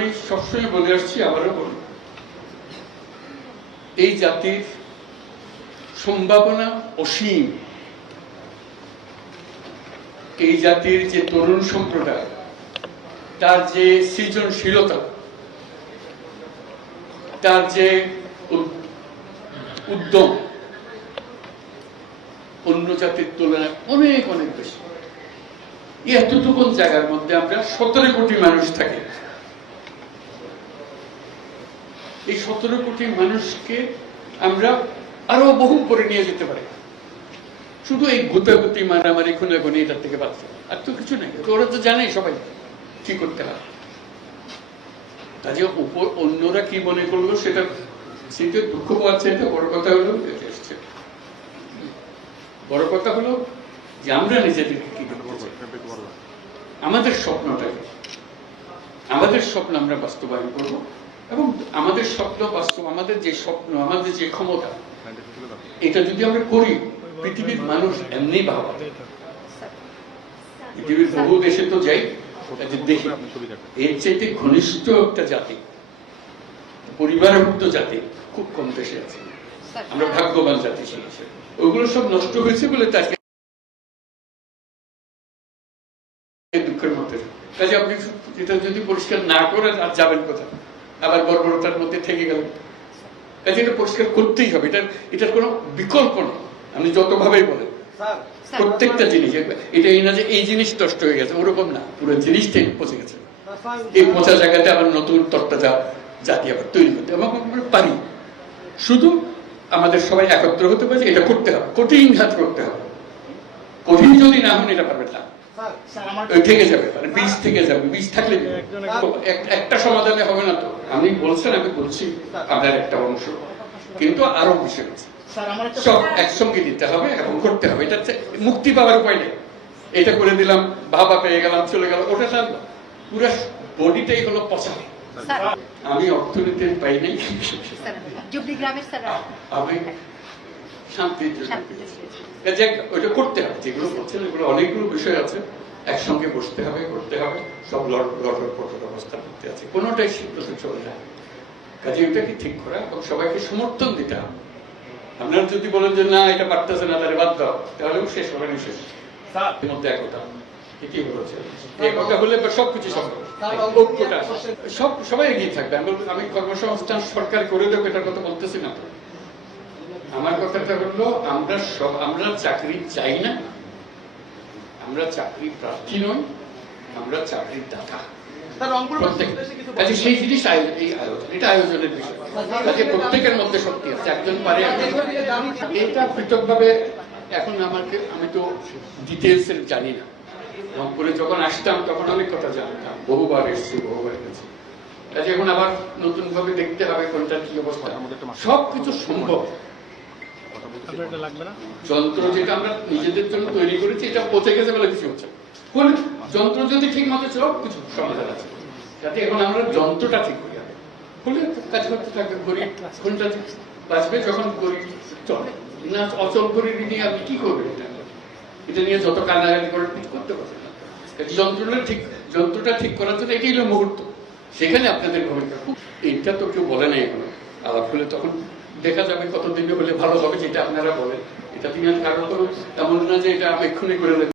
আমি সবসময় বলে আসছি, আবারও বলি, এই জাতির সম্ভাবনা অসীম। এই জাতির যে তরুণ সম্প্রদায়, তার যে সৃজনশীলতা, তার যে উদ্যম অন্য জাতির তুলনায় অনেক অনেক বেশি। এতটুকু জায়গার মধ্যে আমরা 17 কোটি মানুষ থাকি। এই 17 কোটি মানুষকে আমরা আরো বহু করে নিয়ে যেতে পারি, শুধু এই গুতাগুতি মারামারি খুনাখুনি এটার থেকে বাঁচতে, আর তো কিছু নেই। ওরা তো জানে সবাই কি করতে হয়। কাজে উপর অন্যরা কি মনে করলো সেটা দুঃখ পাচ্ছে। এটা বড় কথা হলো, বড় কথা হলো যে আমরা নিজেদেরকে কি আমাদের স্বপ্নটাকে, আমাদের স্বপ্ন আমরা বাস্তবায়ন করব, এবং আমাদের স্বপ্ন বাস্তব, আমাদের যে স্বপ্ন, আমাদের যে ক্ষমতা, এটা যদি আমরা করি, পৃথিবীর মানুষ এমনি ভাবা। পৃথিবীর বহু দেশে তো যাই, দেখি এর চাইতে ঘনিষ্ঠ একটা জাতি, পরিবারভুক্ত জাতি খুব কম দেশে আছে। আমরা ভাগ্যবান জাতি শিখেছি। ওইগুলো সব নষ্ট হয়েছে বলে তাকে দুঃখের মধ্যে। কাজে আপনি এটা যদি পরিষ্কার না করেন আর যাবেন কোথায়? আবার বর্বরতার মধ্যে থেকে গেলেন। কাজে এটা পরিষ্কার করতেই হবে। এটার কোনো বিকল্প নেই। আপনি যতভাবেই বলেন, প্রত্যেকটা জিনিস, এটা এই না যে এই জিনিস নষ্ট হয়ে গেছে, ওরকম না, পুরো জিনিসটাই পচে গেছে। এই পচা জায়গাতে আবার নতুন তরতাজা জাতি আবার তৈরি করতে এবং আমরা পারি। শুধু আমাদের সবাই একত্র হতে পারে, এটা করতে হবে, কঠিন ঘাত করতে হবে। কঠিন যদি না হন এটা পারবেন না, থেকে যাবে, মানে বীজ থেকে যাবে। বীজ থাকলে একটা সমাধানে হবে না। তো আপনি বলছেন, আমি বলছি আপনার একটা অংশ, কিন্তু আরো বিষয় আছে, সব একসঙ্গে দিতে হবে এবং করতে হবে। এটা মুক্তি পাওয়ার উপায় নেই। এটা করে দিলাম, ভাবা পেয়ে গেলাম, চলে গেল, ওটা থাকলো। পুরো বডিটাই হলো পচা। আমি অর্থনীতির পাই নাই, আমি শান্তির জন্য ওইটা করতে হবে। যেগুলো বলছেন এগুলো অনেকগুলো বিষয় আছে, একসঙ্গে বসতে হবে, করতে হবে। সব লড়ার পথের অবস্থা করতে আছে, কোনোটাই সিদ্ধান্ত চলে যায়। কাজে এটাকে ঠিক করা এবং সবাইকে সমর্থন দিতে হবে। আপনারা যদি বলেন যে না এটা পারতেছে না, তাহলে বাদ দাও, তাহলেও শেষ হবে না। শেষ মধ্যে একতা, ঠিকই বলেছে। একতা হলে সবকিছু সম্ভব, ঐক্যটা সবাই এগিয়ে থাকবে। আমি কর্মসংস্থান সরকার করে দেবো এটার কথা বলতেছি না। আমার কথাটা হলো, আমরা চাকরি চাই না, আমরা চাকরি প্রার্থী নই, আমরা চাকরির দাতা। সেই জিনিস এই আয়োজন, এটা আয়োজনের বিষয়। কাজে প্রত্যেকের মধ্যে শক্তি আছে, একজন পারে। এটা পৃথকভাবে এখন আমি তো ডিটেলস জানি না। রংপুরে যখন আসতাম তখন অনেক কথা জানতাম, বহুবার এসেছি, বহুবার গেছি। কাজে এখন আবার নতুন ভাবে দেখতে হবে কোনটা কি অবস্থা। সবকিছু সম্ভব। যন্ত্র যেটা আমরা নিজেদের জন্য তৈরি করেছি, এটা পচে গেছে বলে কিছু হচ্ছে। যন্ত্র যদি ঠিক মতো সব কিছু সমাধান আছে, যাতে এখন আমরা যন্ত্রটা ঠিক করি, হলে কাজ করতে থাকবে। গরিব কোনটা বাঁচবে যখন গরিব চলে না, অচল গরিব নিয়ে আপনি কি করবেন? এটা নিয়ে যত কান্নাকাটি করে কিছু করতে পারবেন না। যন্ত্রটা ঠিক করার জন্য এটাই হলো মুহূর্ত। সেখানে আপনাদের ভূমিকা খুব। এইটা তো কেউ বলে নাই এখনো। আলাপ হলে তখন দেখা যাবে কতদিনে হলে ভালো হবে, যেটা আপনারা বলেন। এটা তিনি কারণ এমন না যে এটা আমি এক্ষুনি করে দেবেন।